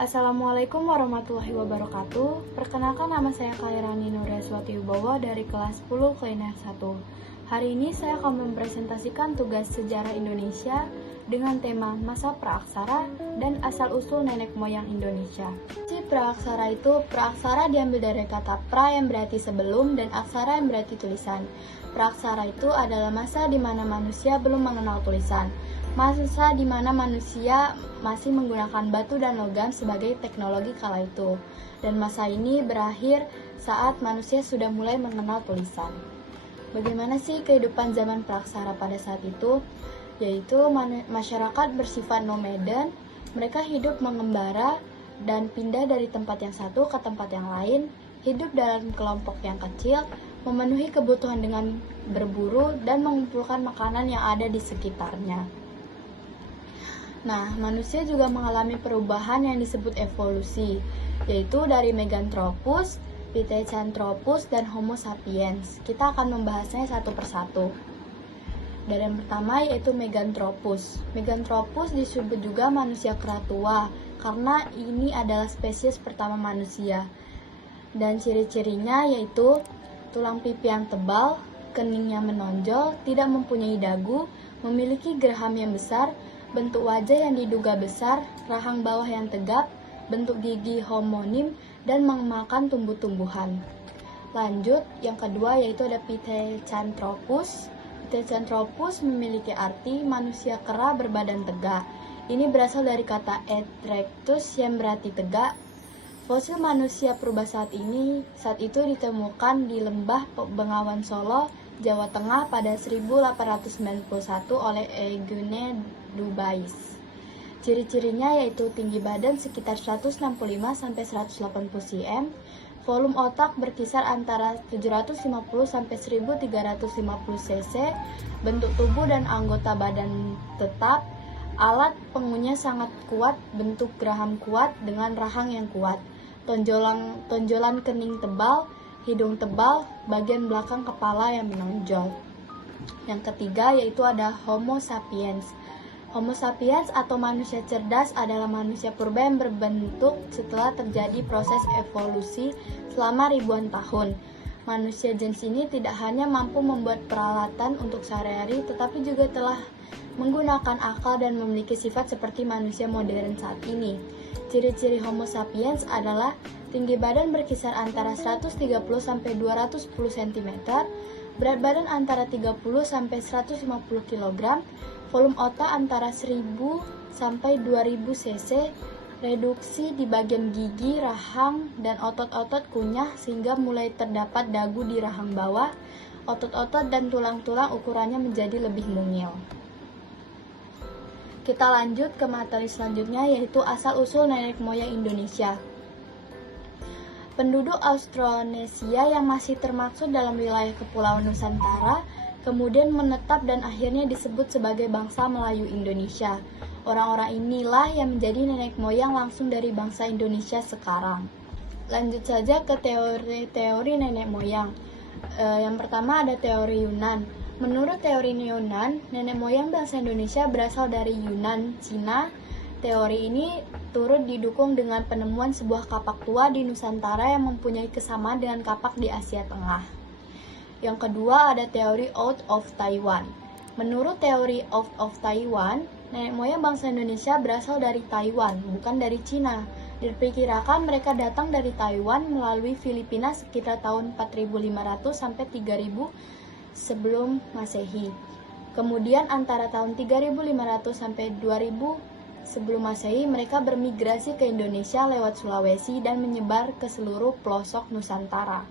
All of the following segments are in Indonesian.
Assalamualaikum warahmatullahi wabarakatuh. Perkenalkan, nama saya Khairani Nuraswati Wibowo dari kelas 10 Kuliner 1. Hari ini saya akan mempresentasikan tugas sejarah Indonesia dengan tema masa praaksara dan asal-usul nenek moyang Indonesia. Si praaksara itu, praaksara diambil dari kata pra yang berarti sebelum dan aksara yang berarti tulisan. Praaksara itu adalah masa di mana manusia belum mengenal tulisan. Masa di mana manusia masih menggunakan batu dan logam sebagai teknologi kala itu. Dan masa ini berakhir saat manusia sudah mulai mengenal tulisan. Bagaimana sih kehidupan zaman praaksara pada saat itu? Yaitu masyarakat bersifat nomaden, mereka hidup mengembara dan pindah dari tempat yang satu ke tempat yang lain, hidup dalam kelompok yang kecil, memenuhi kebutuhan dengan berburu dan mengumpulkan makanan yang ada di sekitarnya. Nah, manusia juga mengalami perubahan yang disebut evolusi, yaitu dari Meganthropus, Pithecanthropus, dan Homo sapiens. Kita akan membahasnya satu persatu. Dari yang pertama yaitu Meganthropus. Meganthropus disebut juga manusia kera tua, karena ini adalah spesies pertama manusia. Dan ciri-cirinya yaitu tulang pipi yang tebal, keningnya menonjol, tidak mempunyai dagu, memiliki geraham yang besar, bentuk wajah yang diduga besar, rahang bawah yang tegap, bentuk gigi homonim, dan memakan tumbuh-tumbuhan. Lanjut, yang kedua yaitu ada Pithecanthropus. Pithecanthropus memiliki arti manusia kera berbadan tegak. Ini berasal dari kata erectus yang berarti tegak. Fosil manusia purba saat itu ditemukan di lembah Bengawan Solo, Jawa Tengah pada 1891 oleh Eugene Dubais. Ciri-cirinya yaitu tinggi badan sekitar 165-180 cm, volume otak berkisar antara 750-1350 cc, bentuk tubuh dan anggota badan tetap, alat pengunya sangat kuat, bentuk geraham kuat dengan rahang yang kuat, tonjolan kening tebal, hidung tebal, bagian belakang kepala yang menonjol. Yang ketiga yaitu ada Homo sapiens. Homo sapiens atau manusia cerdas adalah manusia purba yang berbentuk setelah terjadi proses evolusi selama ribuan tahun. Manusia jenis ini tidak hanya mampu membuat peralatan untuk sehari-hari, tetapi juga telah menggunakan akal dan memiliki sifat seperti manusia modern saat ini. Ciri-ciri Homo sapiens adalah tinggi badan berkisar antara 130-210 cm, berat badan antara 30-150 kg, volume otak antara 1000-2000 cc, reduksi di bagian gigi, rahang, dan otot-otot kunyah sehingga mulai terdapat dagu di rahang bawah, otot-otot dan tulang-tulang ukurannya menjadi lebih mungil. Kita lanjut ke materi selanjutnya yaitu asal-usul nenek moyang Indonesia. Penduduk Austronesia yang masih termaksud dalam wilayah Kepulauan Nusantara kemudian menetap dan akhirnya disebut sebagai bangsa Melayu Indonesia. Orang-orang inilah yang menjadi nenek moyang langsung dari bangsa Indonesia sekarang. Lanjut saja ke teori-teori nenek moyang. Yang pertama ada teori Yunan. Menurut teori Yunan, nenek moyang bangsa Indonesia berasal dari Yunan, Cina. Teori ini turut didukung dengan penemuan sebuah kapak tua di Nusantara yang mempunyai kesamaan dengan kapak di Asia Tengah. Yang kedua ada teori Out of Taiwan. Menurut teori Out of Taiwan, nenek moyang bangsa Indonesia berasal dari Taiwan, bukan dari Cina. Diperkirakan mereka datang dari Taiwan melalui Filipina sekitar tahun 4500 sampai 3000 sebelum Masehi. Kemudian antara tahun 3500 sampai 2000 sebelum Masehi mereka bermigrasi ke Indonesia lewat Sulawesi dan menyebar ke seluruh pelosok Nusantara.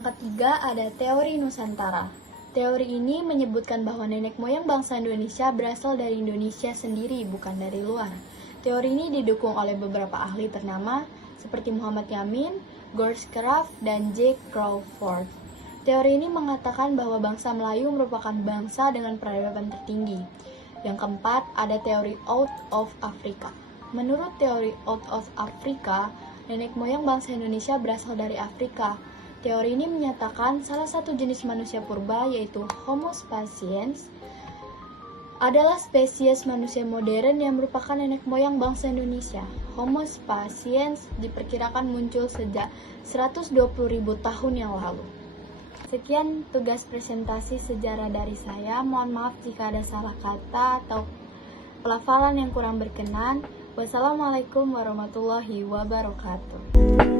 Ketiga ada teori Nusantara. Teori ini menyebutkan bahwa nenek moyang bangsa Indonesia berasal dari Indonesia sendiri, bukan dari luar. Teori ini didukung oleh beberapa ahli ternama seperti Muhammad Yamin, Gorscraft, dan J. Crawford. Teori ini mengatakan bahwa bangsa Melayu merupakan bangsa dengan peradaban tertinggi. Yang keempat ada teori Out of Africa. Menurut teori Out of Africa, nenek moyang bangsa Indonesia berasal dari Afrika. Teori ini menyatakan salah satu jenis manusia purba yaitu Homo sapiens adalah spesies manusia modern yang merupakan nenek moyang bangsa Indonesia. Homo sapiens diperkirakan muncul sejak 120.000 tahun yang lalu. Sekian tugas presentasi sejarah dari saya. Mohon maaf jika ada salah kata atau pelafalan yang kurang berkenan. Wassalamualaikum warahmatullahi wabarakatuh.